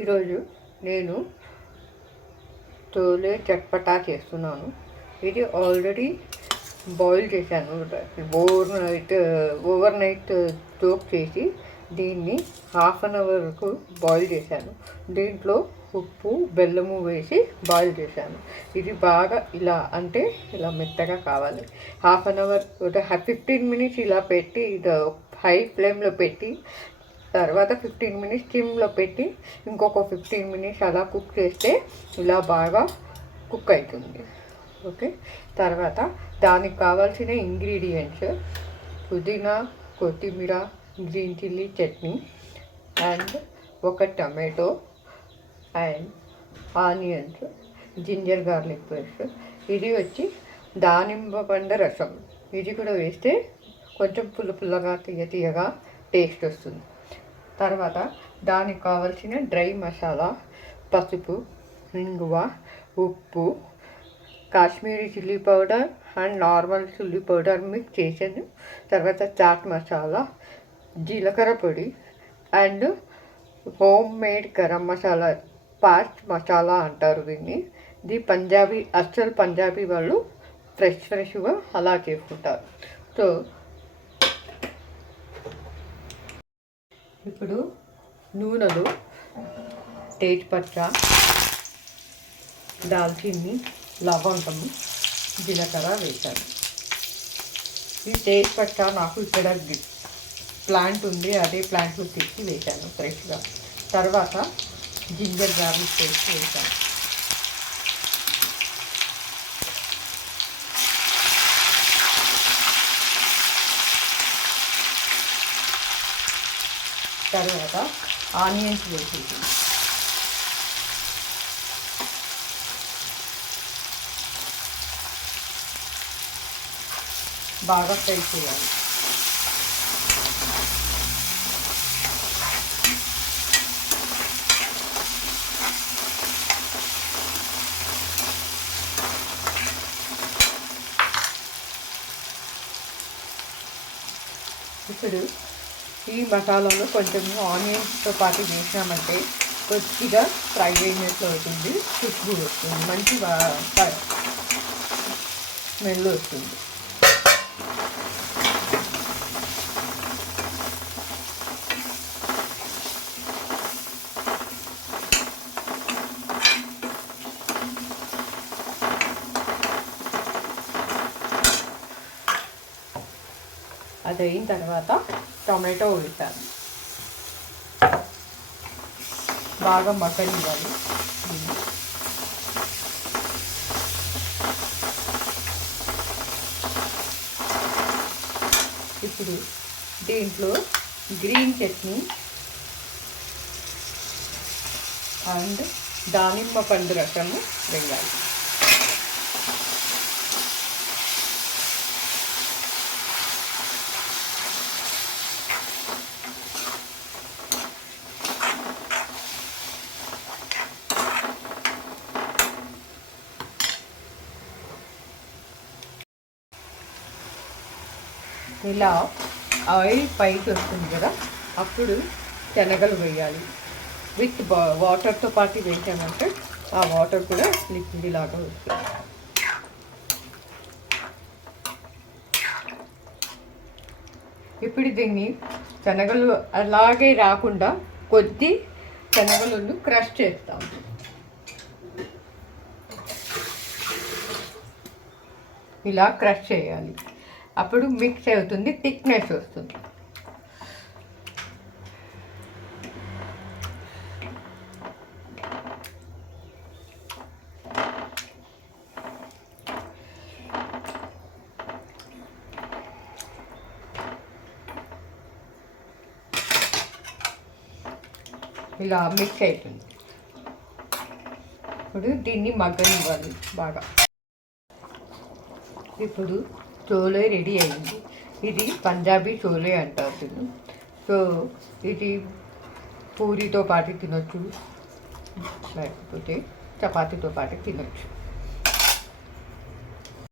ఈరోజు నేను తోలే చట్పటా చేస్తున్నాను. ఇది ఆల్రెడీ బాయిల్ చేశాను. ఓవర్ నైట్ సోక్ చేసి దీన్ని హాఫ్ అన్ అవర్ వరకు బాయిల్ చేశాను. దీంట్లో ఉప్పు బెల్లము వేసి బాయిల్ చేశాను. ఇది బాగా ఇలా మెత్తగా కావాలి. హాఫ్ అన్ అవర్ 15 మినిట్స్ ఇలా పెట్టి హై ఫ్లేమ్లో పెట్టి తర్వాత 15 మినిట్స్ సిమ్లో పెట్టి ఇంకొక 15 మినిట్స్ అలా కుక్ చేస్తే ఇలా బాగా కుక్ అవుతుంది. ఓకే, తర్వాత దానికి కావాల్సిన ఇంగ్రీడియంట్స్ పుదీనా, కొత్తిమీర, గ్రీన్ చిల్లీ చట్నీ అండ్ ఒక tomato and onions, ginger garlic paste. ఇది వచ్చి దానిమ్మ పండు రసం. ఇది కూడా వేస్తే కొంచెం పుల్లగా తీయగా టేస్ట్ వస్తుంది. తర్వాత దానికి కావాల్సిన డ్రై మసాలా, పసుపు, ఇంగువ, ఉప్పు, Kashmiri chilli powder and normal chilli powder mix చేసాను. తర్వాత చాట్ మసాలా, జీలకర్ర పొడి and home made garam masala, patch masala అంటారు దీన్ని. ఇది పంజాబీ వాళ్ళు ఫ్రెష్గా అలా చేసుకుంటారు. సో ఇప్పుడు నూనెలో తేజ్పత్త, దాల్చిన్ని, లవంగము, జీలకర్ర వేశాను. ఈ తేజ్పత్త నాకు ఇక్కడ ప్లాంట్ ఉంది, అదే ప్లాంట్లో తెచ్చి వేశాను ఫ్రెష్గా. తర్వాత జింజర్ గార్లిక్ పేస్ట్ వేశాను. తర్వాత ఆనియన్స్ వేసేసి బాగా ఫ్రై చేయాలి. ఇప్పుడు ఈ మసాలాలో కొంచెం ఆనియన్స్తో పాటు వేసినామంటే కొద్దిగా ఫ్రై అయినట్లు అవుతుంది, ఖుష్బూ వస్తుంది, మంచి స్మెల్ వస్తుంది. అది అయిన తర్వాత టొమాటో వేసాను. బాగా మగ్గనివ్వాలి. ఇప్పుడు దీంట్లో గ్రీన్ చట్నీ అండ్ దానిమ్మ పండు రసము వేయాలి. ఇలా ఆయిల్ పైకి వస్తుంది కదా, అప్పుడు శనగలు వేయాలి. విత్ వాటర్తో పాటు వేసామంటే ఆ వాటర్ కూడా లిక్విడ్ లాగా వస్తుంది. ఇప్పుడు దీన్ని శనగలు అలాగే రాకుండా కొద్ది శనగలను క్రష్ చేస్తాం. ఇలా క్రష్ చేయాలి, అప్పుడు మిక్స్ అవుతుంది, థిక్నెస్ వస్తుంది. ఇలా మిక్స్ అవుతుంది. ఇప్పుడు దీన్ని మగ్గనివ్వాలి బాగా. ఇప్పుడు చోలే రెడీ అయింది. ఇది పంజాబీ చోలే అంటారు దీన్ని. సో ఇది పూరితో పాటు తినొచ్చు, లేకపోతే చపాతీతో పాటు తినొచ్చు.